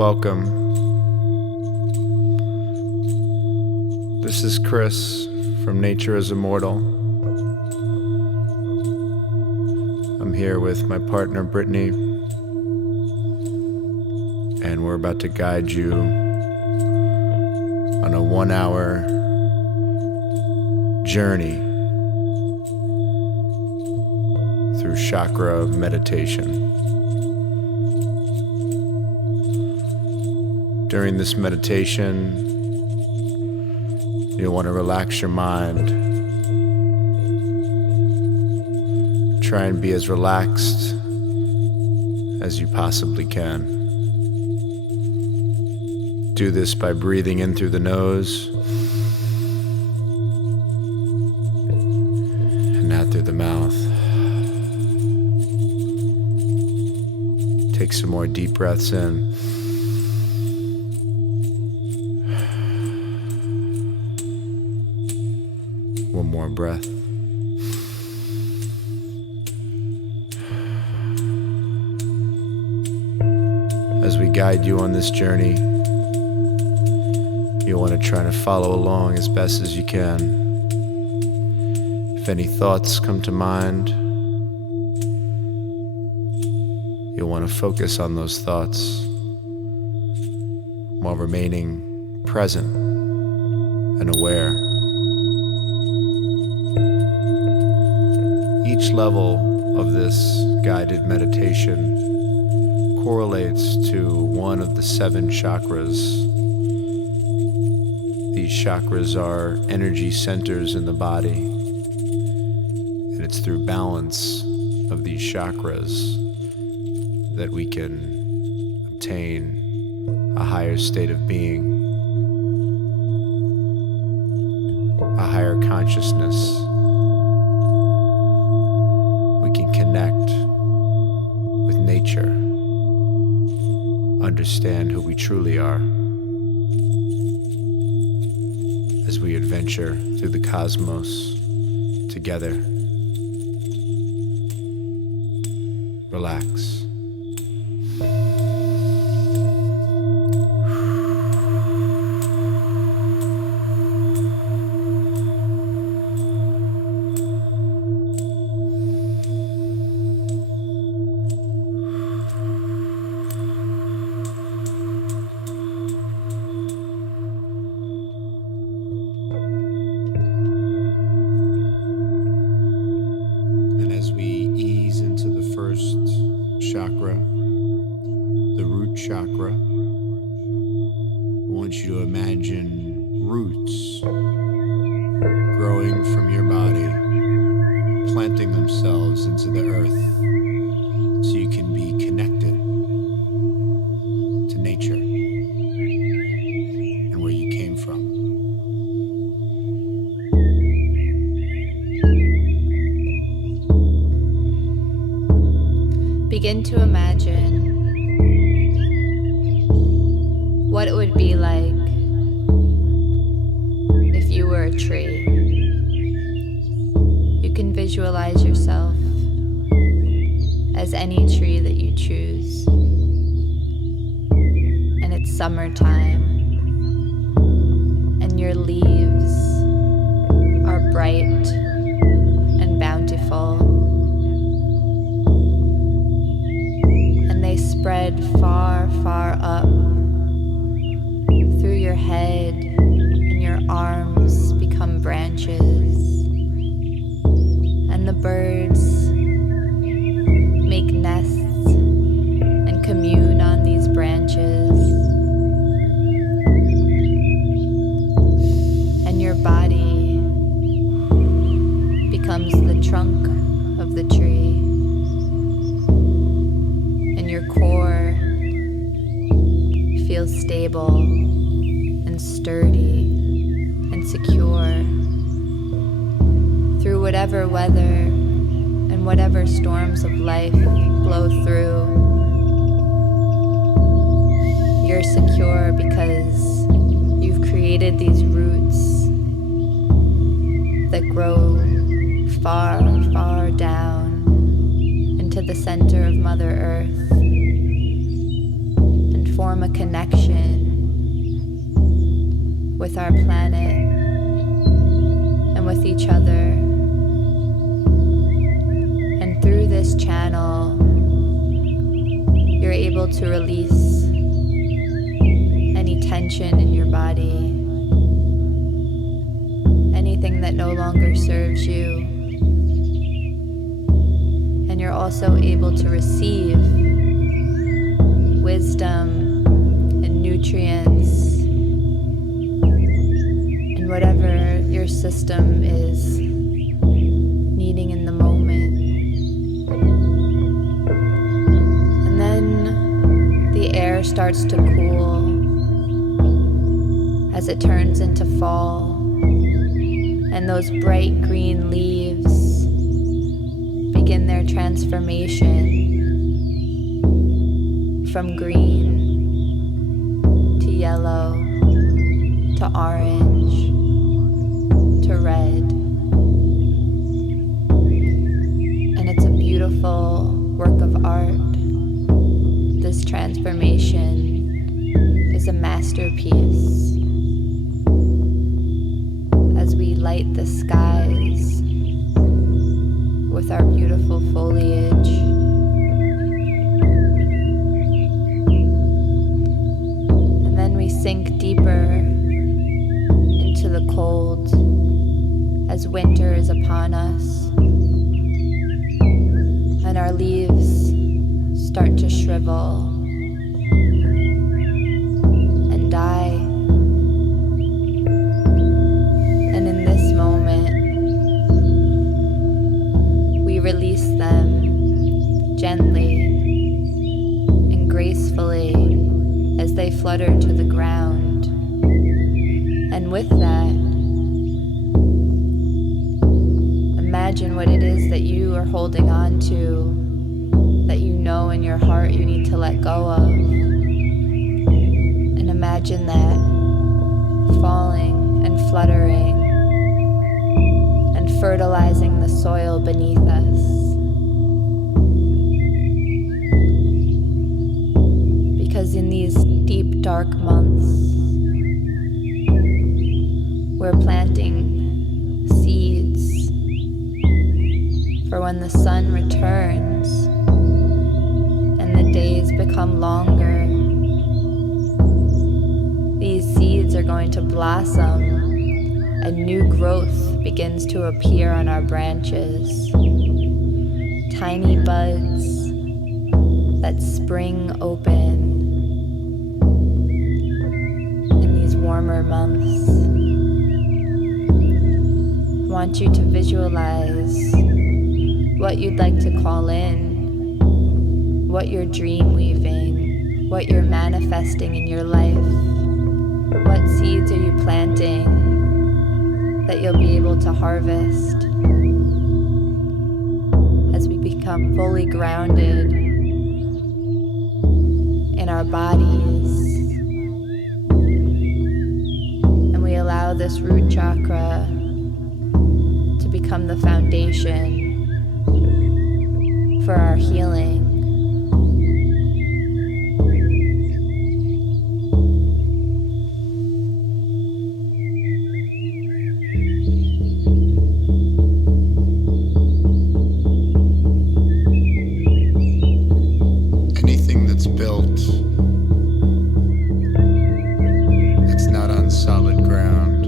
Welcome. This is Chris from Nature is Immortal. I'm here with my partner Brittany, and we're about to guide you on a 1-hour journey through chakra meditation. During this meditation, you'll want to relax your mind. Try and be as relaxed as you possibly can. Do this by breathing in through the nose and out through the mouth. Take some more deep breaths in. One more breath. As we guide you on this journey, you'll want to try to follow along as best as you can. If any thoughts come to mind, you'll want to focus on those thoughts while remaining present and aware. Each level of this guided meditation correlates to one of the 7 chakras. These chakras are energy centers in the body, and it's through balance of these chakras that we can obtain a higher state of being, a higher consciousness. We can connect with nature, understand who we truly are as we adventure through the cosmos together. Relax. Chakra, the root chakra. I want you to imagine roots growing from your body, planting themselves into the earth so you can be connected to nature and where you came from. Begin to imagine what it would be like if you were a tree. You can visualize yourself as any tree that you choose. And it's summertime, and your leaves are bright and bountiful. They spread far, far up through your head, and your arms become branches, and the birds make nests and commune on these branches, and your body becomes the trunk of the tree. Your core feels stable and sturdy and secure through whatever weather and whatever storms of life blow through. You're secure because you've created these roots that grow far, far down into the center of Mother Earth and form a connection with our planet and with each other. And through this channel, you're able to release any tension in your body, anything that no longer serves you. And you're also able to receive wisdom and nutrients and whatever your system is needing in the moment. And then the air starts to cool as it turns into fall, and those bright green leaves begin their transformation from green to yellow to orange to red. And it's a beautiful work of art. This transformation is a masterpiece as we light the skies with our beautiful foliage. And then we sink deeper into the cold as winter is upon us, and our leaves start to shrivel and die. And in this moment, we release them gently and gracefully as they flutter to the ground. And with that, imagine what it is that you are holding on to, that you know in your heart you need to let go of. And imagine that falling and fluttering and fertilizing the soil beneath us. Because in these deep, dark months, we're planting seeds for when the sun returns and the days become longer. These seeds are going to blossom and new growth begins to appear on our branches. Tiny buds that spring open in these warmer months. I want you to visualize what you'd like to call in, what you're dream weaving, what you're manifesting in your life. What seeds are you planting that you'll be able to harvest as we become fully grounded in our bodies, and we allow this root chakra to become the foundation for our healing. Anything that's built that's not on solid ground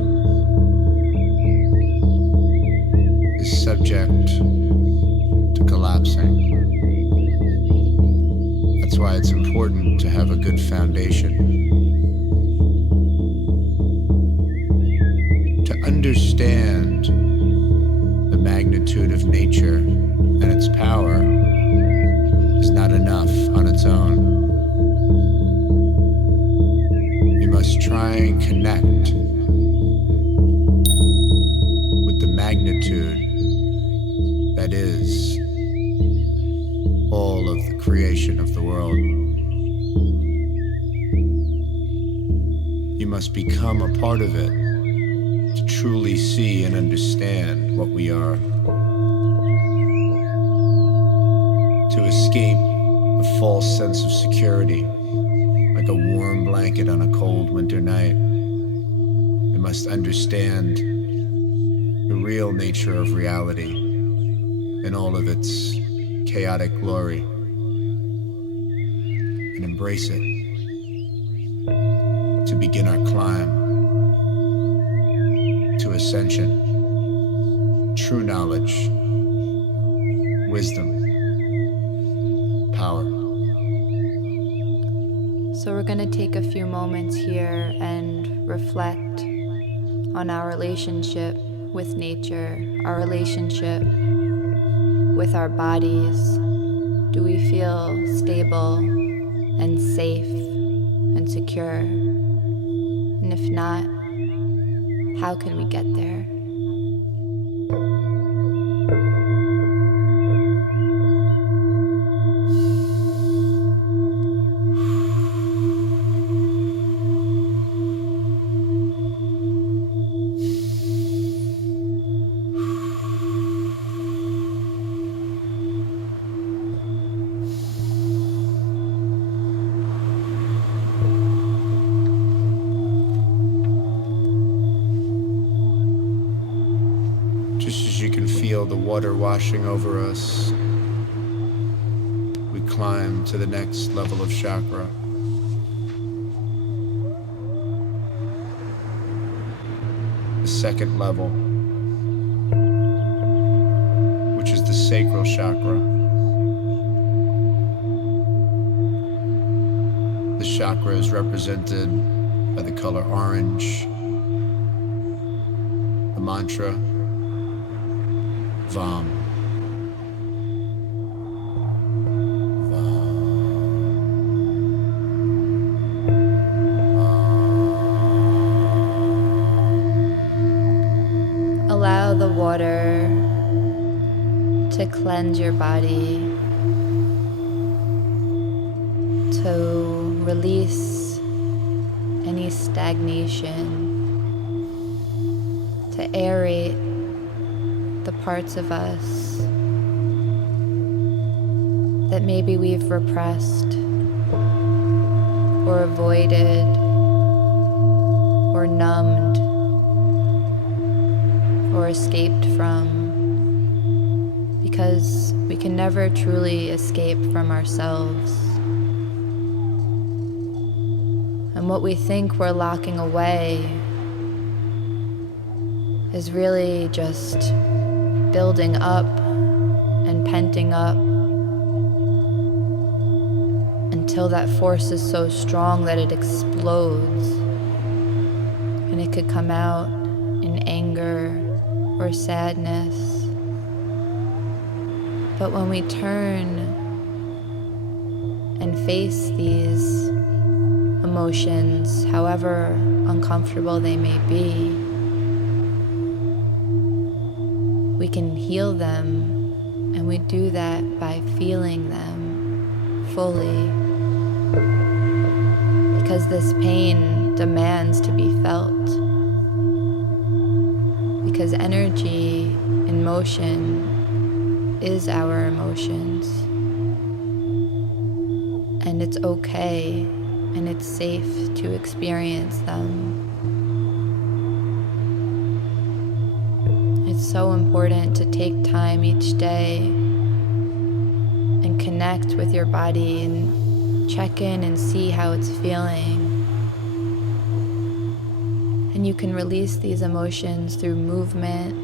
is subject to collapsing. That's why it's important to have a good foundation. To understand the magnitude of nature and its power is not enough on its own. You must try and connect with the magnitude that is all of the creation of the world. You must become a part of it to truly see and understand what we are. To escape the false sense of security by like a warm blanket on a cold winter night. It must understand the real nature of reality in all of its chaotic glory and embrace it to begin our climb to ascension, true knowledge, wisdom, power. So we're going to take a few moments here and reflect on our relationship with nature, our relationship with our bodies. Do we feel stable and safe and secure? And if not, how can we get there? Just as you can feel the water washing over us, we climb to the next level of chakra. The second level, which is the sacral chakra. The chakra is represented by the color orange. The mantra, Vam. Allow the water to cleanse your body, to release any stagnation, to aerate the parts of us that maybe we've repressed or avoided or numbed or escaped from, because we can never truly escape from ourselves. And what we think we're locking away is really just building up and penting up until that force is so strong that it explodes, and it could come out in anger or sadness. But when we turn and face these emotions, however uncomfortable they may be, we can heal them, and we do that by feeling them fully, because this pain demands to be felt, because energy in motion is our emotions, and it's okay and it's safe to experience them. It's so important to take time each day and connect with your body and check in and see how it's feeling. And you can release these emotions through movement,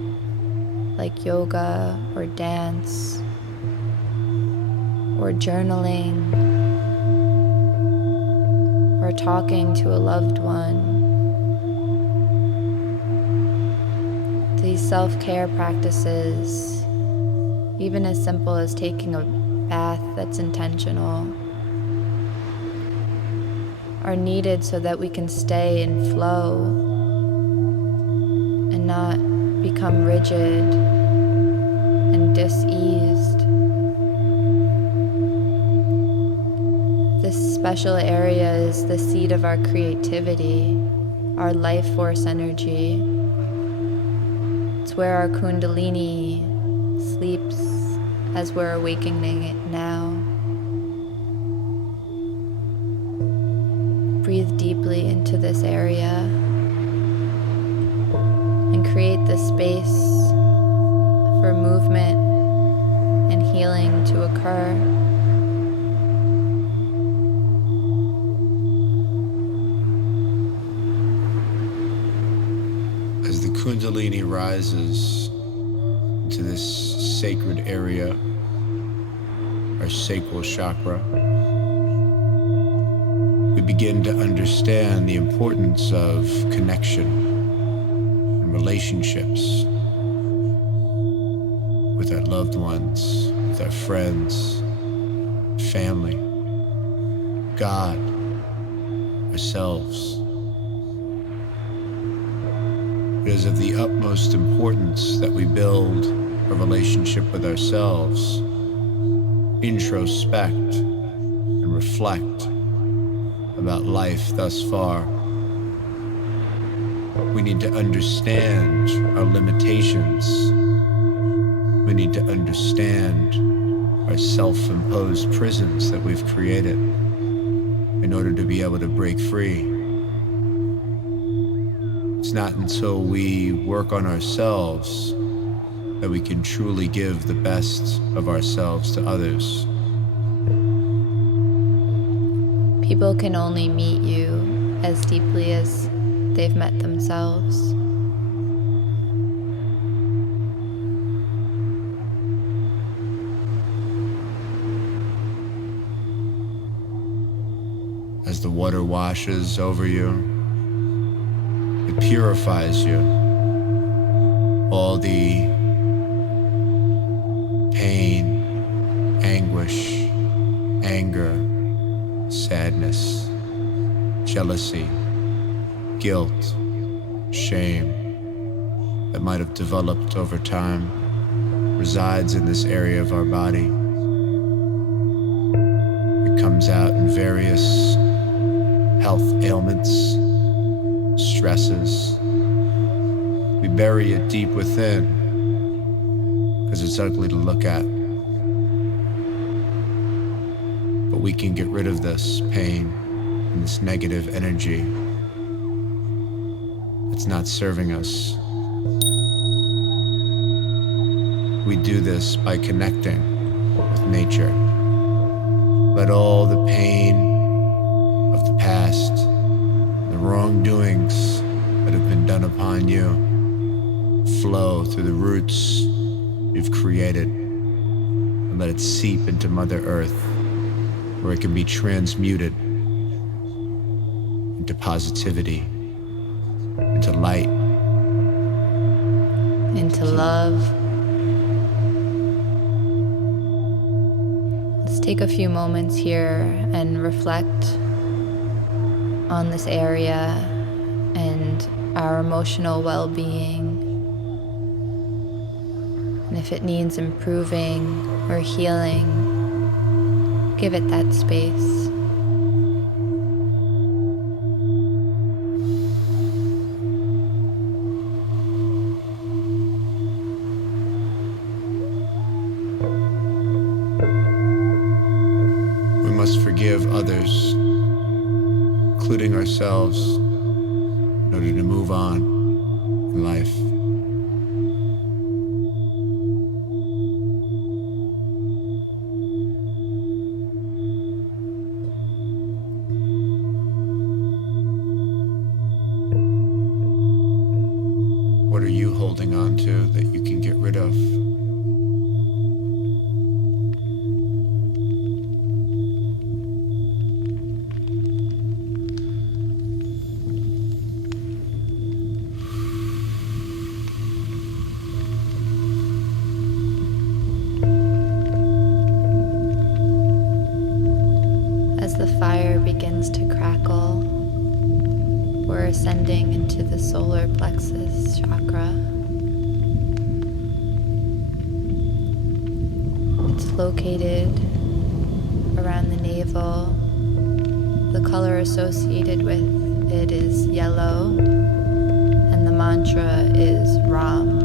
like yoga or dance, or journaling, or talking to a loved one. These self-care practices, even as simple as taking a bath that's intentional, are needed so that we can stay in flow and not become rigid and diseased. This special area is the seat of our creativity, our life force energy. It's where our Kundalini sleeps as we're awakening it now. Breathe deeply into this area and create the space for movement and healing to occur. As the Kundalini rises into this sacred area, our sacral chakra, we begin to understand the importance of connection and relationships with our loved ones, with our friends, family, God, ourselves. It is of the utmost importance that we build a relationship with ourselves, introspect and reflect about life thus far. We need to understand our limitations. We need to understand our self-imposed prisons that we've created in order to be able to break free. It's not until we work on ourselves that we can truly give the best of ourselves to others. People can only meet you as deeply as they've met themselves. As the water washes over you, it purifies you. All the pain, anguish, anger, sadness, jealousy, guilt, shame that might have developed over time resides in this area of our body. It comes out in various health ailments, stresses. We bury it deep within because it's ugly to look at. But we can get rid of this pain and this negative energy that's not serving us. We do this by connecting with nature. Let all the pain of the past, the wrongdoings that have been done upon you, flow through the roots you've created and let it seep into Mother Earth, where it can be transmuted into positivity, into light, Into love. Let's take a few moments here and reflect on this area and our emotional well-being. And if it needs improving or healing, give it that space. We must forgive others, including ourselves, in order to move on in life. What are you holding on to that you can get rid of? As the fire begins to crackle, we're ascending into the solar plexus chakra. It's located around the navel. The color associated with it is yellow, and the mantra is Ram.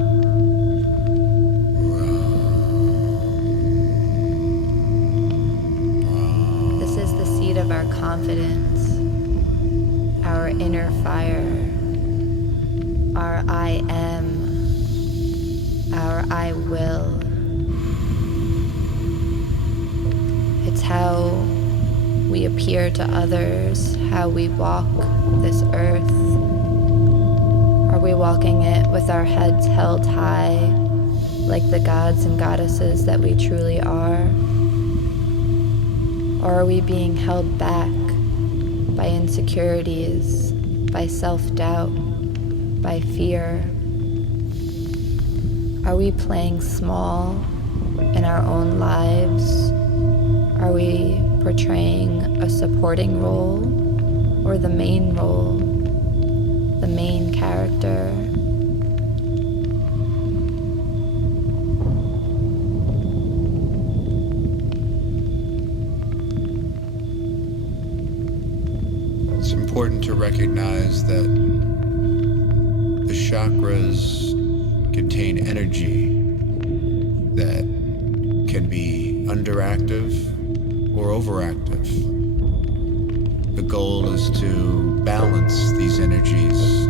This is the seat of our confidence, am, our I will. It's how we appear to others, how we walk this earth. Are we walking it with our heads held high, like the gods and goddesses that we truly are? Or are we being held back by insecurities, by self-doubt, by fear? Are we playing small in our own lives? Are we portraying a supporting role or the main role, the main character? It's important to recognize that the chakras contain energy that can be underactive or overactive. The goal is to balance these energies.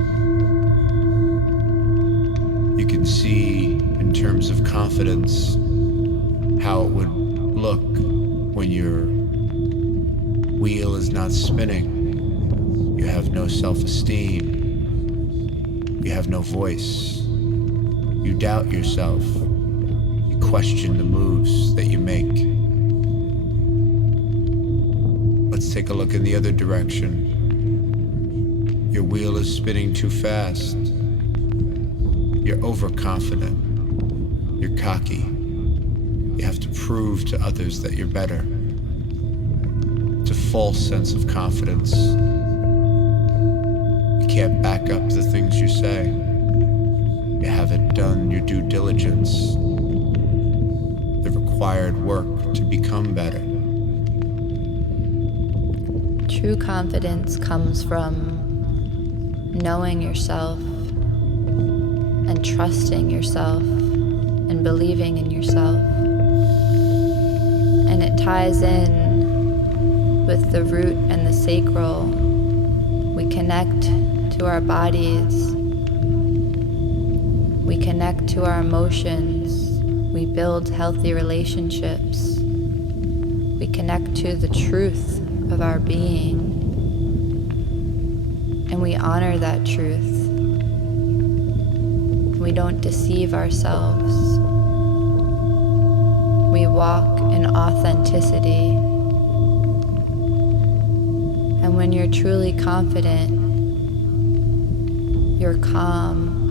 You can see in terms of confidence how it would look when your wheel is not spinning. You have no self-esteem. You have no voice. You doubt yourself. You question the moves that you make. Let's take a look in the other direction. Your wheel is spinning too fast. You're overconfident. You're cocky. You have to prove to others that you're better. It's a false sense of confidence. You can't back up the things you say. You haven't done your due diligence, the required work to become better. True confidence comes from knowing yourself and trusting yourself and believing in yourself. And it ties in with the root and the sacral. We connect to our bodies. We connect to our emotions. We build healthy relationships. We connect to the truth of our being. And we honor that truth. We don't deceive ourselves. We walk in authenticity. And when you're truly confident, you're calm.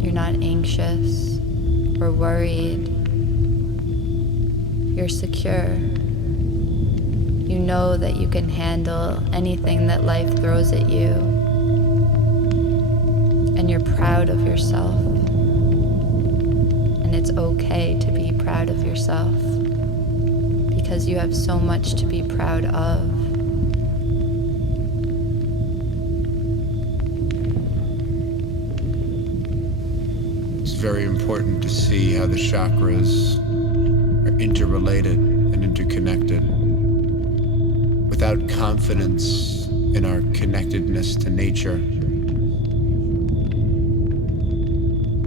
You're not anxious or worried. You're secure. You know that you can handle anything that life throws at you. And you're proud of yourself. And it's okay to be proud of yourself because you have so much to be proud of. Very important to see how the chakras are interrelated and interconnected. Without confidence in our connectedness to nature,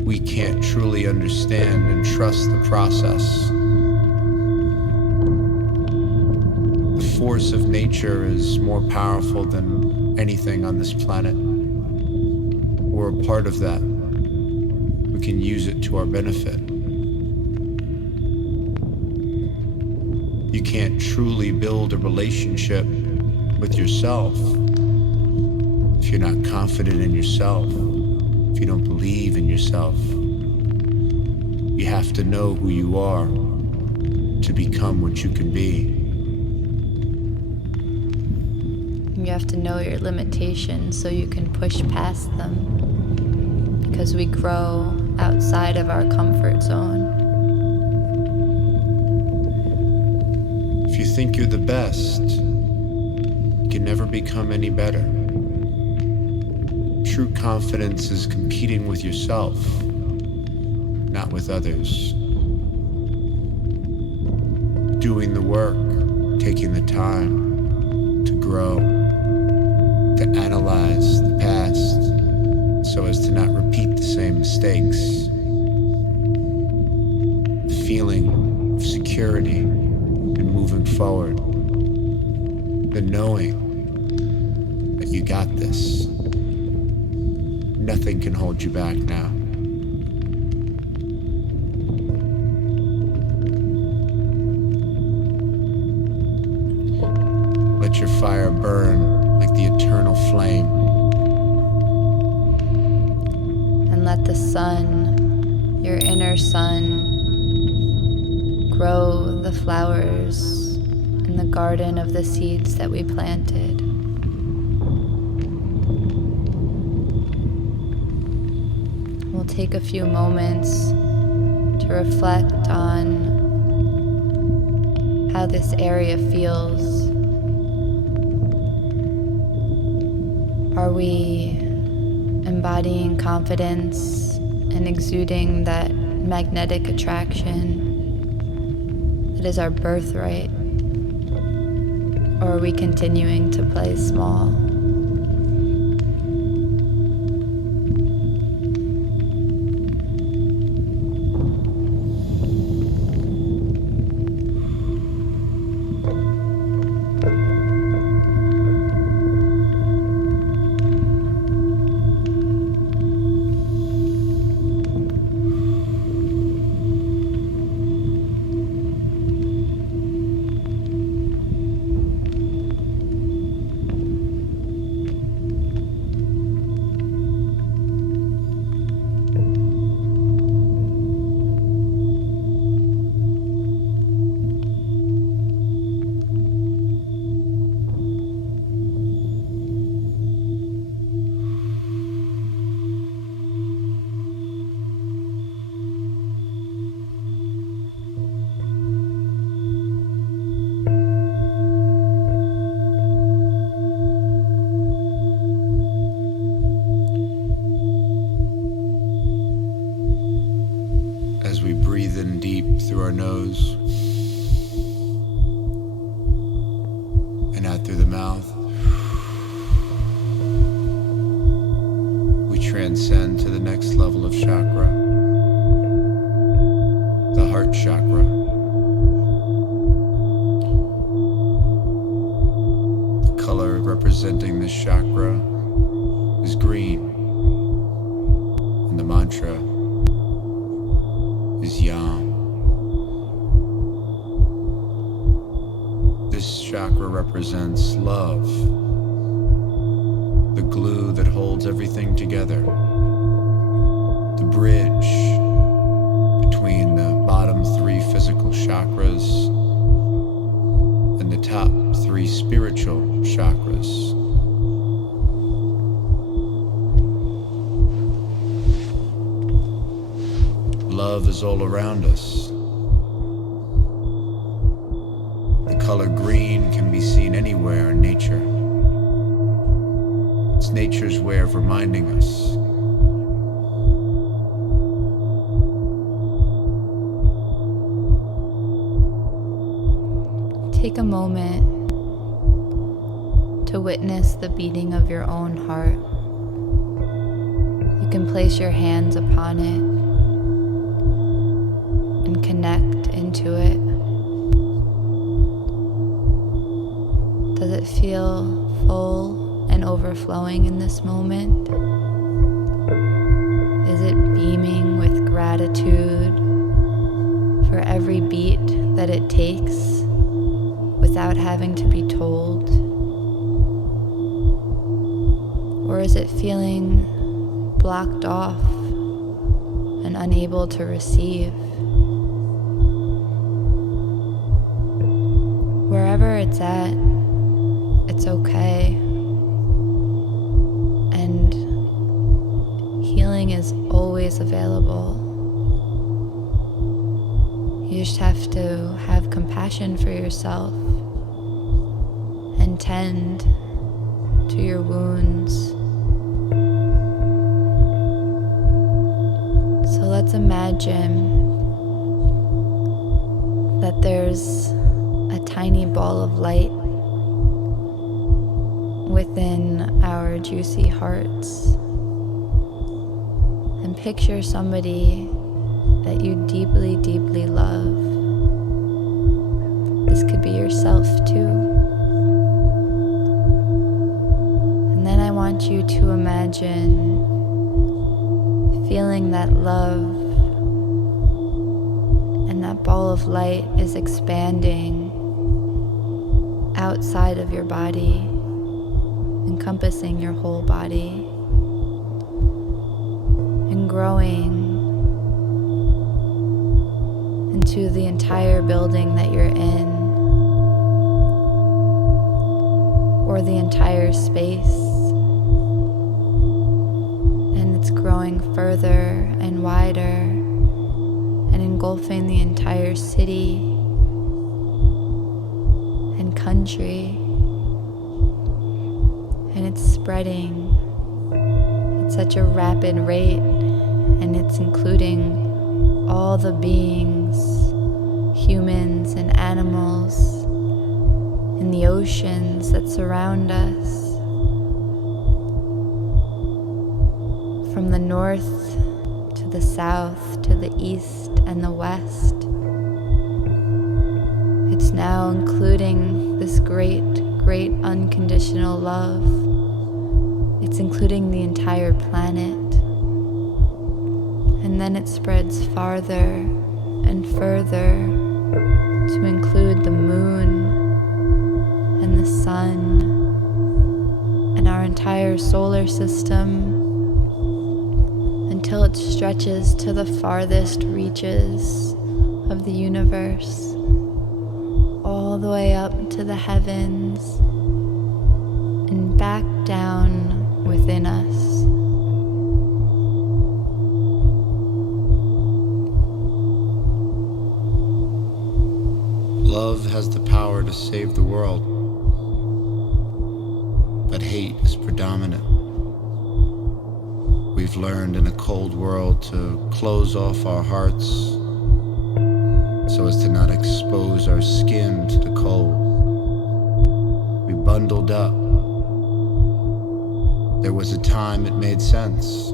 we can't truly understand and trust the process. The force of nature is more powerful than anything on this planet. We're a part of that. We can use it to our benefit. You can't truly build a relationship with yourself if you're not confident in yourself, if you don't believe in yourself. You have to know who you are to become what you can be. You have to know your limitations so you can push past them. Because we grow outside of our comfort zone. If you think you're the best, you can never become any better. True confidence is competing with yourself, not with others. Doing the work, taking the time to grow, to analyze the past, so as to not repeat the same mistakes. The feeling of security in moving forward. The knowing that you got this. Nothing can hold you back now. Let your fire burn like the eternal flame. And let the sun, your inner sun, grow the flowers in the garden of the seeds that we planted. We'll take a few moments to reflect on how this area feels. Are we embodying confidence and exuding that magnetic attraction that is our birthright? Or are we continuing to play small? As we breathe in deep through our nose and out through the mouth, we transcend to the next level of chakra, the heart chakra. The color representing this chakra is green, and the mantra is Yam. This chakra represents love, the glue that holds everything together, the bridge between the bottom 3 physical chakras and the top 3 spiritual chakras. Love is all around us. The color green can be seen anywhere in nature. It's nature's way of reminding us. Take a moment to witness the beating of your own heart. You can place your hands upon it and connect into it. Does it feel full and overflowing in this moment? Is it beaming with gratitude for every beat that it takes without having to be told? Or is it feeling blocked off and unable to receive? Wherever it's at, it's okay. And healing is always available. You just have to have compassion for yourself and tend to your wounds. So let's imagine that there's a tiny ball of light within our juicy hearts. picture somebody that you deeply, deeply love. This could be yourself too. And then I want you to imagine feeling that love, and that ball of light is expanding outside of your body, encompassing your whole body, and growing into the entire building that you're in, or the entire space. And it's growing further and wider and engulfing the entire city and country. And it's spreading at such a rapid rate, and it's including all the beings, humans and animals, in the oceans that surround us. From the north to the south to the east and the west. It's now including this great, great unconditional love. It's including the entire planet. And then it spreads farther and further to include the moon and the sun and our entire solar system, until it stretches to the farthest reaches of the universe, all the way up to the heavens and back down within us. Love has the power to save the world, but hate is predominant. We've learned in a cold world to close off our hearts so as to not expose our skin to the cold. We bundled up. There was a time it made sense.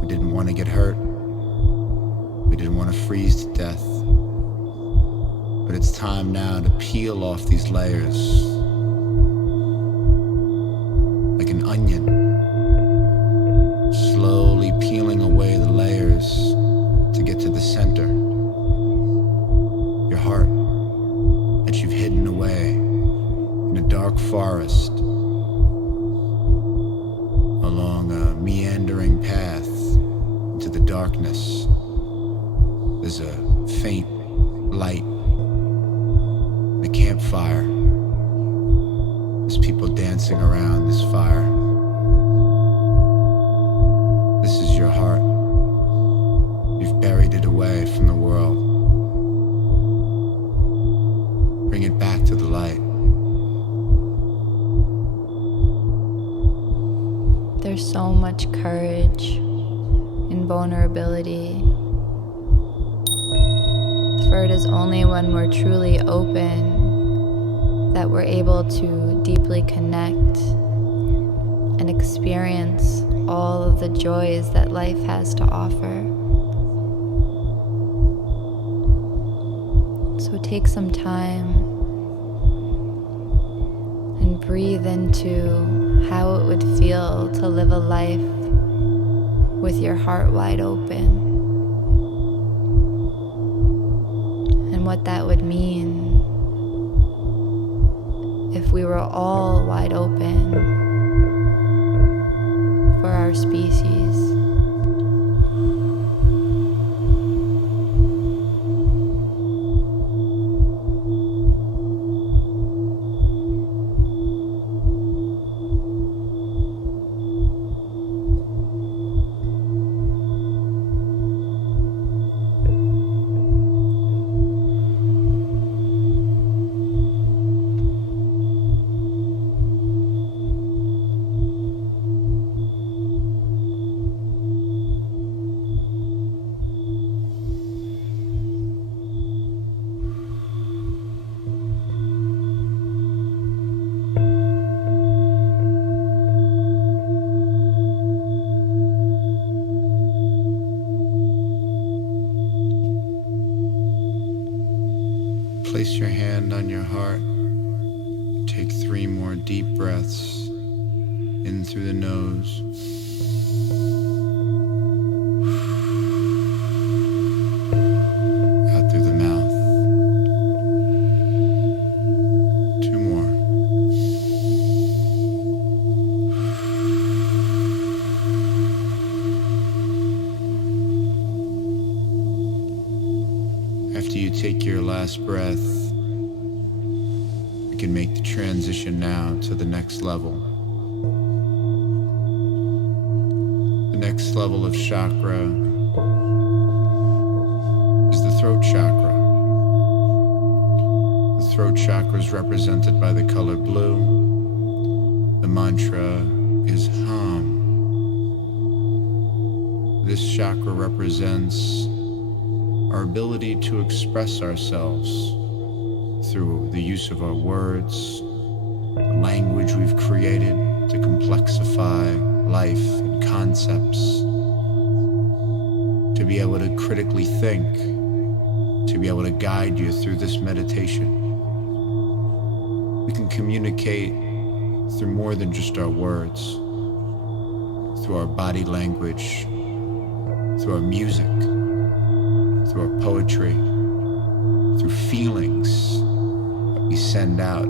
We didn't want to get hurt. We didn't want to freeze to death. But it's time now to peel off these layers like an onion, slowly peeling away the layers to get to the center. Your heart that you've hidden away in a dark forest along a meandering path into the darkness. There's a faint light, a campfire. There's people dancing around this fire. This is your heart. You've buried it away from the world. Bring it back to the light. There's so much courage in vulnerability. For it is only when we're truly open that we're able to deeply connect and experience all of the joys that life has to offer. So take some time and breathe into how it would feel to live a life with your heart wide open, and what that would mean if we were all wide open for our species. Place your hand on your heart. Take 3 more deep breaths in through the nose. Out through the mouth. 2 more. After you take your last breath, you can make the transition now to the next level. The next level of chakra is the throat chakra. The throat chakra is represented by the color blue. The mantra is Hum. This chakra represents our ability to express ourselves through the use of our words, the language we've created to complexify life and concepts, to be able to critically think, to be able to guide you through this meditation. We can communicate through more than just our words, through our body language, through our music, through our poetry, through feelings that we send out.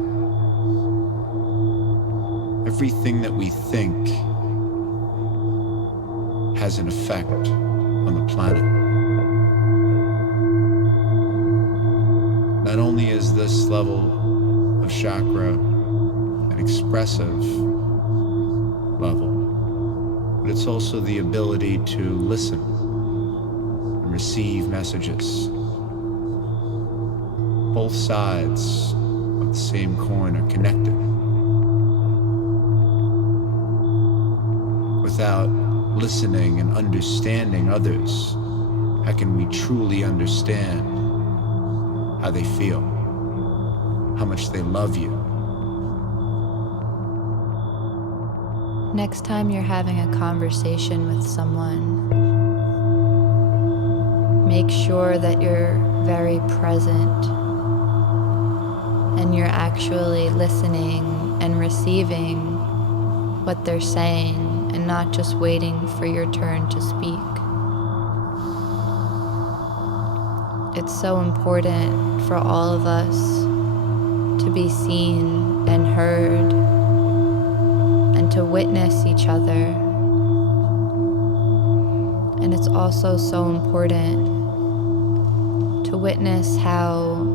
Everything that we think has an effect on the planet. Not only is this level of chakra an expressive level, but it's also the ability to listen and receive messages. Both sides of the same coin are connected. Without listening and understanding others, how can we truly understand how they feel, how much they love you? Next time you're having a conversation with someone, make sure that you're very present and you're actually listening and receiving what they're saying and not just waiting for your turn to speak. It's so important for all of us to be seen and heard and to witness each other. And it's also so important to witness how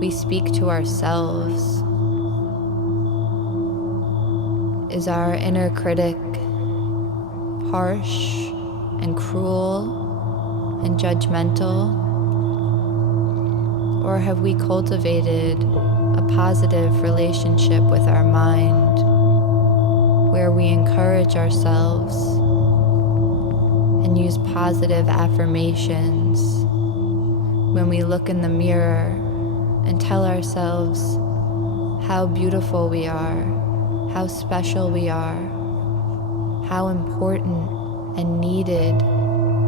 we speak to ourselves. Is our inner critic harsh and cruel and judgmental? Or have we cultivated a positive relationship with our mind where we encourage ourselves and use positive affirmations when we look in the mirror and tell ourselves how beautiful we are, how special we are, how important and needed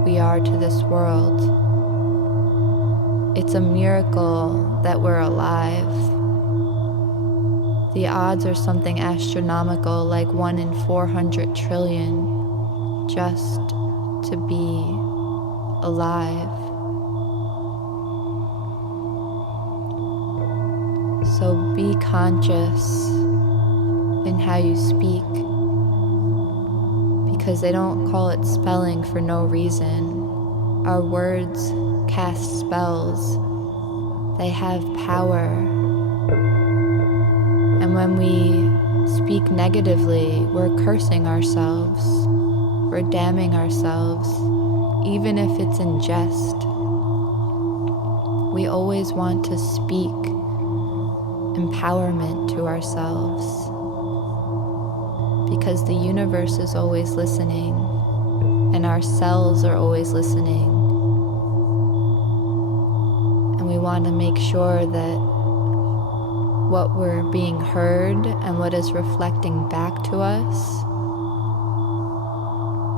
we are to this world. It's a miracle that we're alive. The odds are something astronomical, like 1 in 400 trillion, just to be alive. So be conscious in how you speak, because they don't call it spelling for no reason. Our words cast spells. They have power. And when we speak negatively, we're cursing ourselves. We're damning ourselves, even if it's in jest. We always want to speak empowerment to ourselves, because the universe is always listening and our cells are always listening. And we want to make sure that what we're being heard and what is reflecting back to us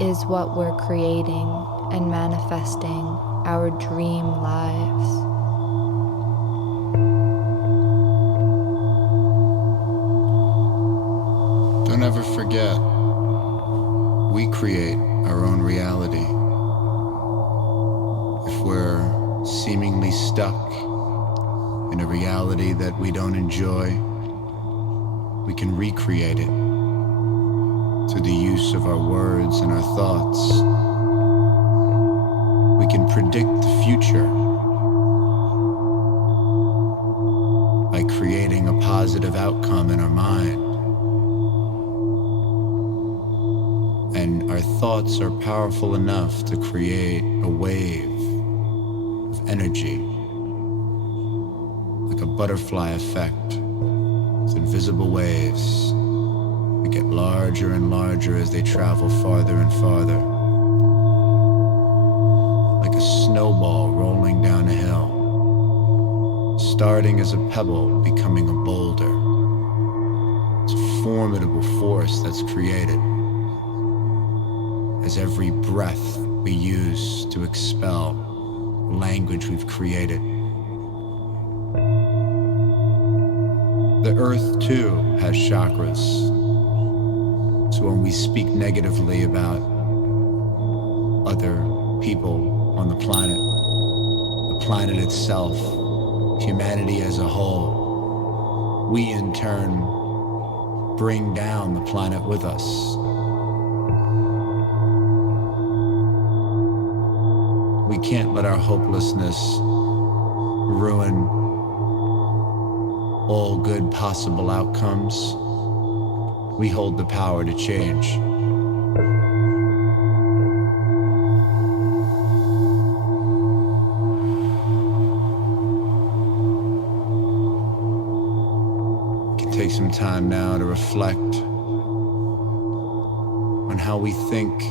is what we're creating and manifesting our dream lives. don't ever forget, we create our own reality. If we're seemingly stuck in a reality that we don't enjoy, we can recreate it through the use of our words and our thoughts. We can predict the future by creating a positive outcome in our mind. And our thoughts are powerful enough to create a wave of energy, like a butterfly effect, with invisible waves that get larger and larger as they travel farther and farther, like a snowball rolling down a hill, starting as a pebble, becoming a boulder. It's a formidable force that's created as every breath we use to expel language we've created. The earth too has chakras. So when we speak negatively about other people on the planet itself, humanity as a whole, we in turn bring down the planet with us. We can't let our hopelessness ruin all good possible outcomes. We hold the power to change. We can take some time now to reflect on how we think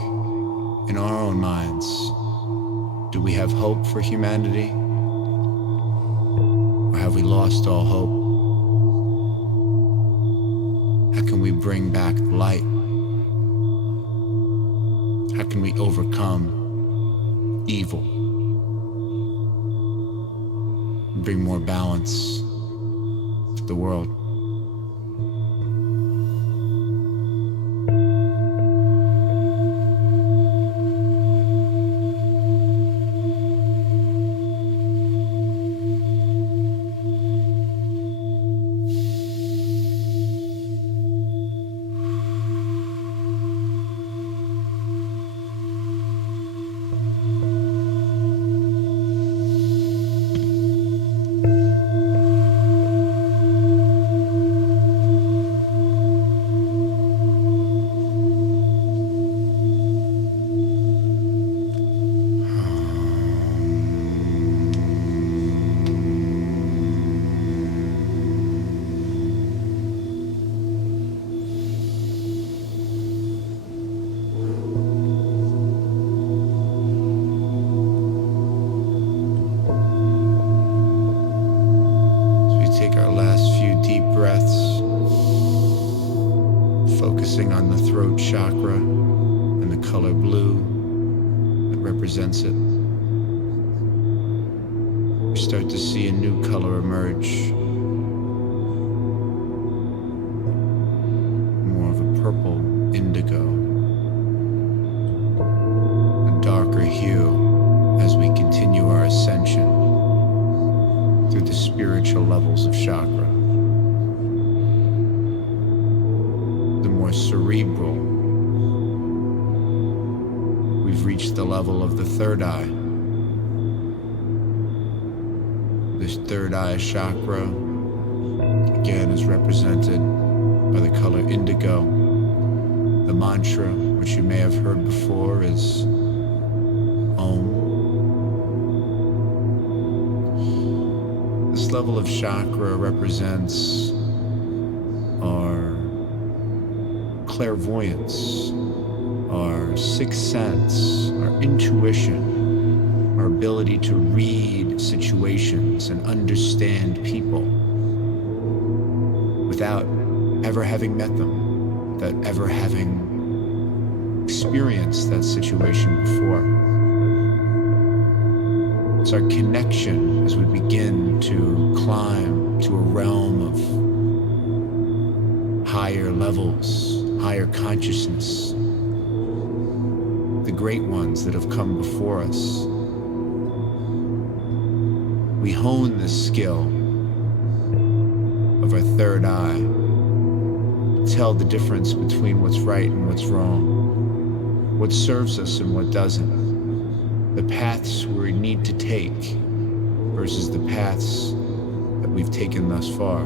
in our own minds. Do we have hope for humanity? Or have we lost all hope? How can we bring back light? How can we overcome evil? And bring more balance to the world? Focusing on the throat chakra and the color blue that represents it. We start to see a new color emerge. More of a purple indigo. A darker hue as we continue our ascension through the spiritual levels of chakra. Cerebral. We've reached the level of the third eye. This third eye chakra, again, is represented by the color indigo. The mantra, which you may have heard before, is Om. This level of chakra represents our clairvoyance, our sixth sense, our intuition, our ability to read situations and understand people without ever having met them, without ever having experienced that situation before. It's our connection as we begin to climb to a realm of higher levels higher consciousness, the great ones that have come before us. We hone this skill of our third eye to tell the difference between what's right and what's wrong, what serves us and what doesn't, the paths we need to take versus the paths that we've taken thus far.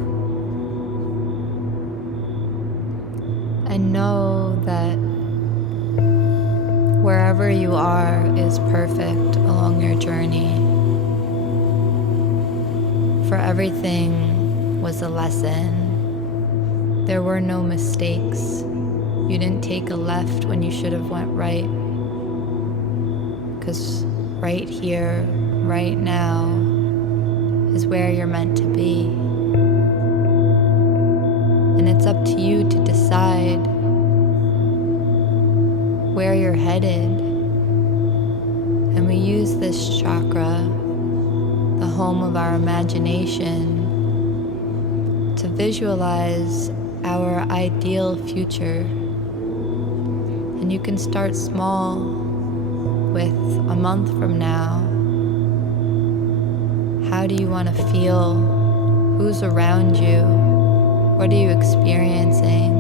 I know that wherever you are is perfect along your journey. For everything was a lesson. There were no mistakes. You didn't take a left when you should have went right. Because right here, right now, is where you're meant to be. And it's up to you to decide where you're headed. And we use this chakra, the home of our imagination, to visualize our ideal future. And you can start small with a month from now. How do you want to feel? Who's around you? What are you experiencing?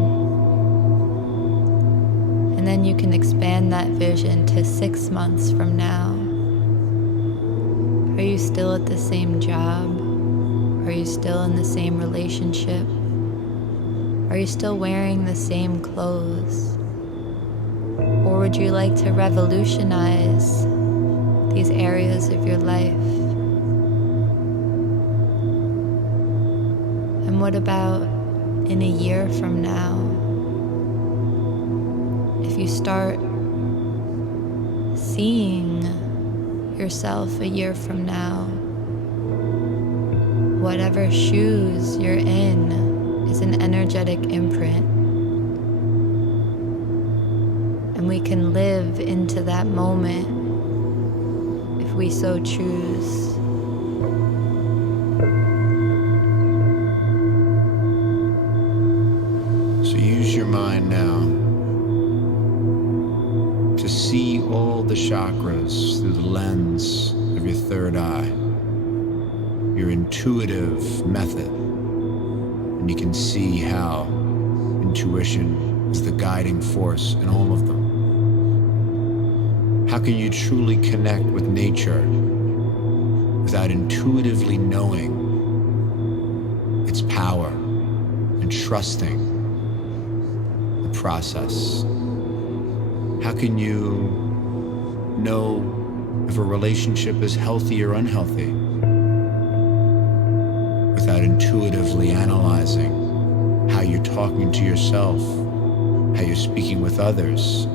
And then you can expand that vision to 6 months from now. Are you still at the same job? Are you still in the same relationship? Are you still wearing the same clothes? Or would you like to revolutionize these areas of your life? And what about in a year from now? If you start seeing yourself a year from now, whatever shoes you're in is an energetic imprint. And we can live into that moment if we so choose. So use your mind now to see all the chakras through the lens of your third eye, your intuitive method. And you can see how intuition is the guiding force in all of them. How can you truly connect with nature without intuitively knowing its power and trusting the process? How can you know if a relationship is healthy or unhealthy without intuitively analyzing how you're talking to yourself, how you're speaking with others?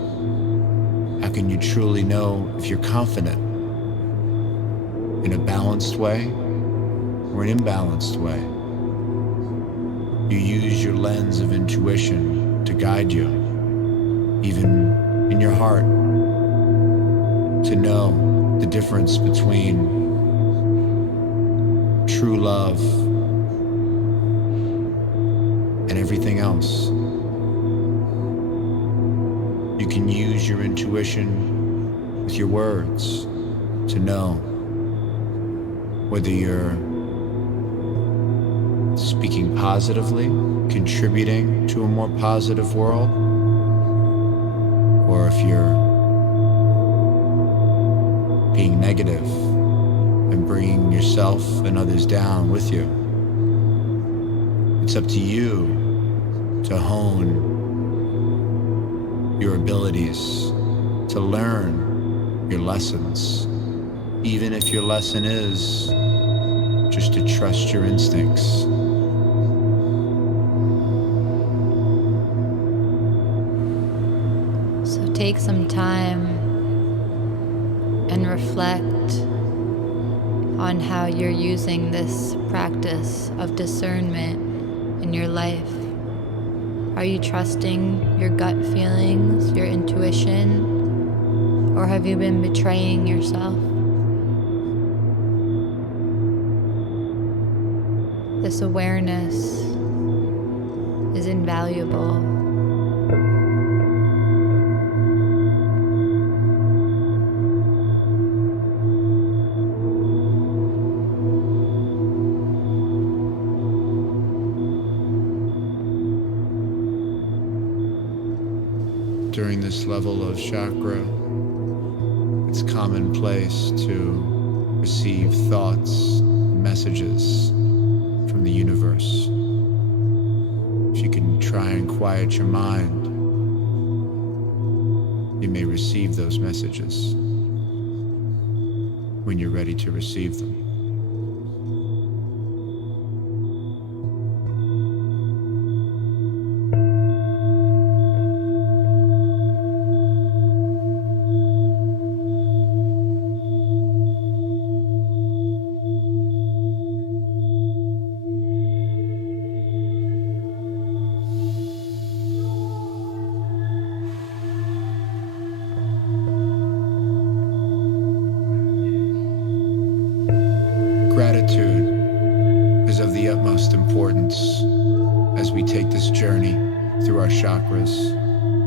How can you truly know if you're confident in a balanced way or an imbalanced way? You use your lens of intuition to guide you, even in your heart, to know the difference between true love and everything else. You can use your intuition with your words to know whether you're speaking positively, contributing to a more positive world, or if you're being negative and bringing yourself and others down with you. It's up to you to hone your abilities, to learn your lessons, even if your lesson is just to trust your instincts. So take some time and reflect on how you're using this practice of discernment in your life. Are you trusting your gut feelings, your intuition, or have you been betraying yourself? This awareness is invaluable. During this level of chakra, it's commonplace to receive thoughts, messages from the universe. If you can try and quiet your mind, you may receive those messages when you're ready to receive them. Gratitude is of the utmost importance as we take this journey through our chakras.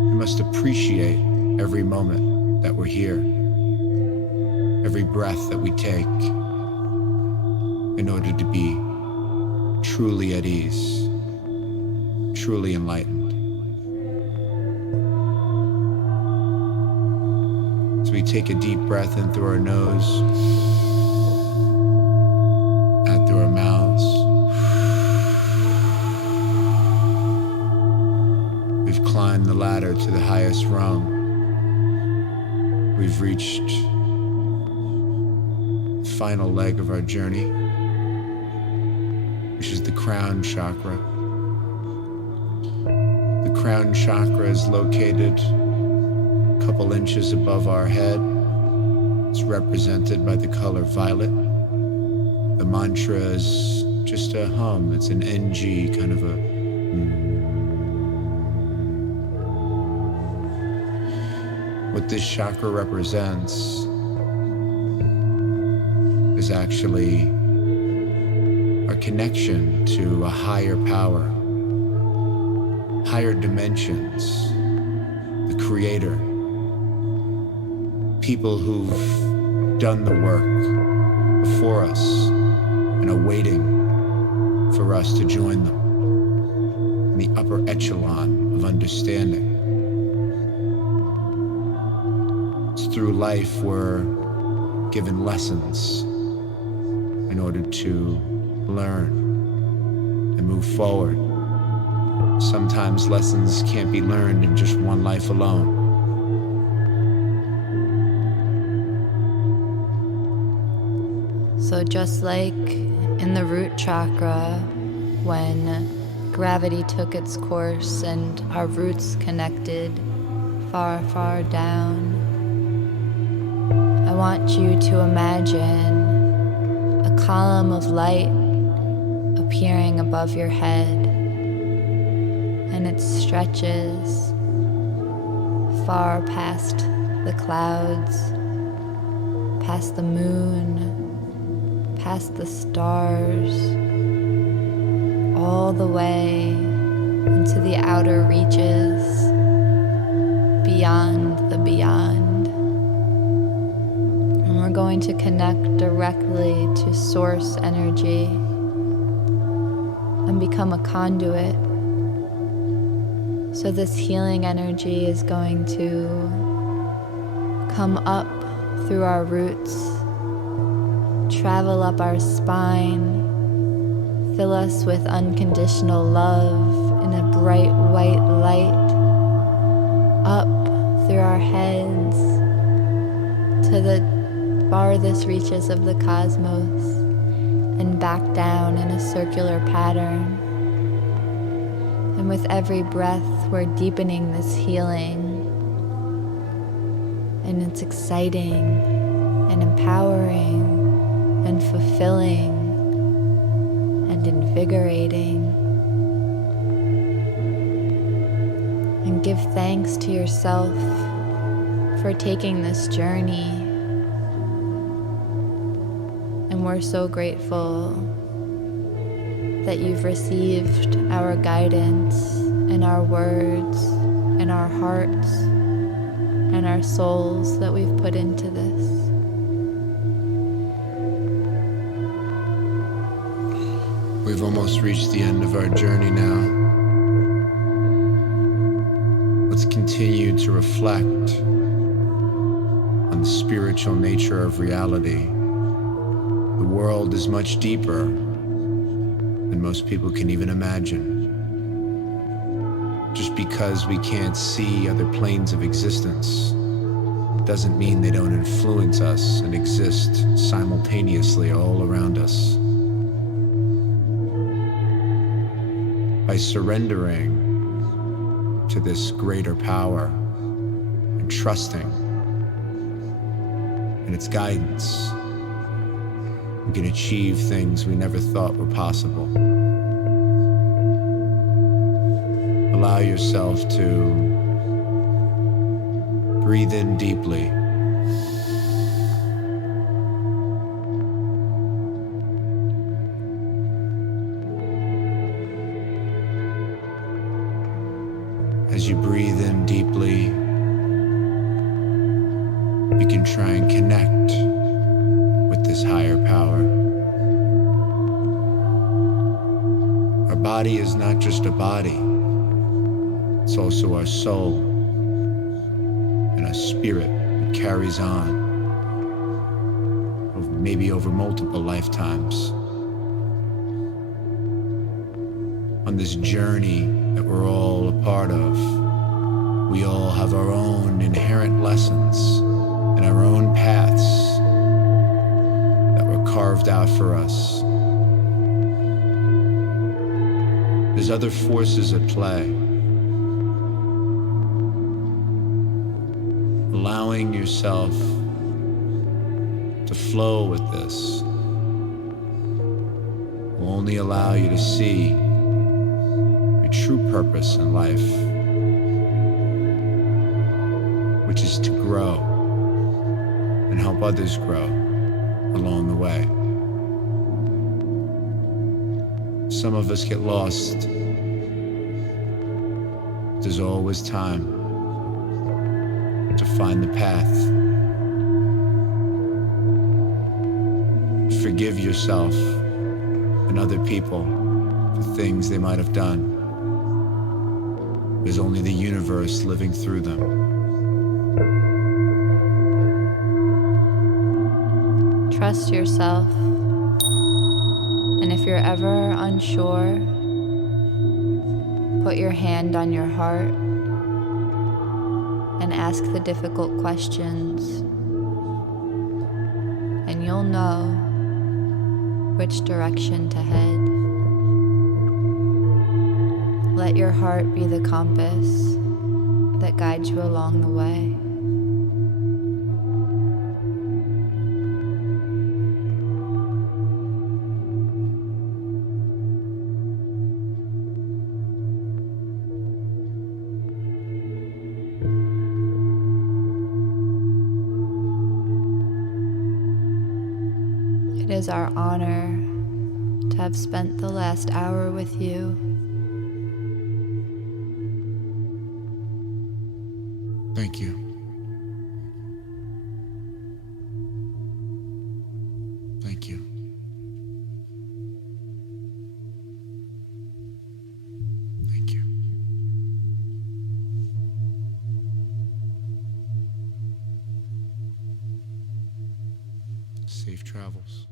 We must appreciate every moment that we're here, every breath that we take, in order to be truly at ease, truly enlightened. So we take a deep breath in through our nose, out through our mouths. We've climbed the ladder to the highest rung. We've reached the final leg of our journey, which is the crown chakra. The crown chakra is located a couple inches above our head. It's represented by the color violet. The mantra is just a hum. It's an NG, kind of a What this chakra represents is actually our connection to a higher power, higher dimensions, the creator, people who've done the work before us and are waiting for us to join them in the upper echelon of understanding. It's through life we're given lessons in order to learn and move forward. Sometimes lessons can't be learned in just one life alone. So just like in the root chakra, when gravity took its course and our roots connected far, far down, I want you to imagine a column of light appearing above your head, and it stretches far past the clouds, past the moon, past the stars, all the way into the outer reaches, beyond the beyond. And we're going to connect directly to source energy and become a conduit. So this healing energy is going to come up through our roots, travel up our spine, fill us with unconditional love in a bright white light, up through our heads to the farthest reaches of the cosmos, and back down in a circular pattern. And with every breath, we're deepening this healing, and it's exciting and empowering and fulfilling and invigorating. And give thanks to yourself for taking this journey. And we're so grateful that you've received our guidance and our words and our hearts and our souls that we've put into this. We've almost reached the end of our journey now. let's continue to reflect on the spiritual nature of reality. The world is much deeper than most people can even imagine. Just because we can't see other planes of existence doesn't mean they don't influence us and exist simultaneously all around us. By surrendering to this greater power and trusting in its guidance, we can achieve things we never thought were possible. Allow yourself to breathe in deeply. As you breathe in deeply, you can try and connect with this higher power. Our body is not just a body, it's also our soul and our spirit that carries on, maybe over multiple lifetimes. On this journey that we're all a part of, we all have our own inherent lessons and our own paths that were carved out for us. There's other forces at play. Allowing yourself to flow with this will only allow you to see your true purpose in life, which is to grow and help others grow along the way. Some of us get lost. There's always time to find the path. Forgive yourself and other people for things they might have done. There's only the universe living through them. Trust yourself. And if you're ever unsure, put your hand on your heart and ask the difficult questions, and you'll know which direction to head. Let your heart be the compass that guides you along the way. It is our honor to have spent the last hour with you. Thank you. Thank you. Thank you. Safe travels.